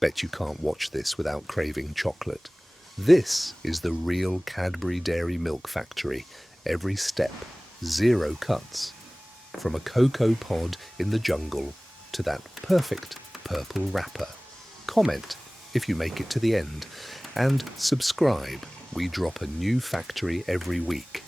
Bet you can't watch this without craving chocolate. This is the real Cadbury Dairy Milk factory. Every step, zero cuts. From a cocoa pod in the jungle to that perfect purple wrapper. Comment if you make it to the end. And subscribe. We drop a new factory every week.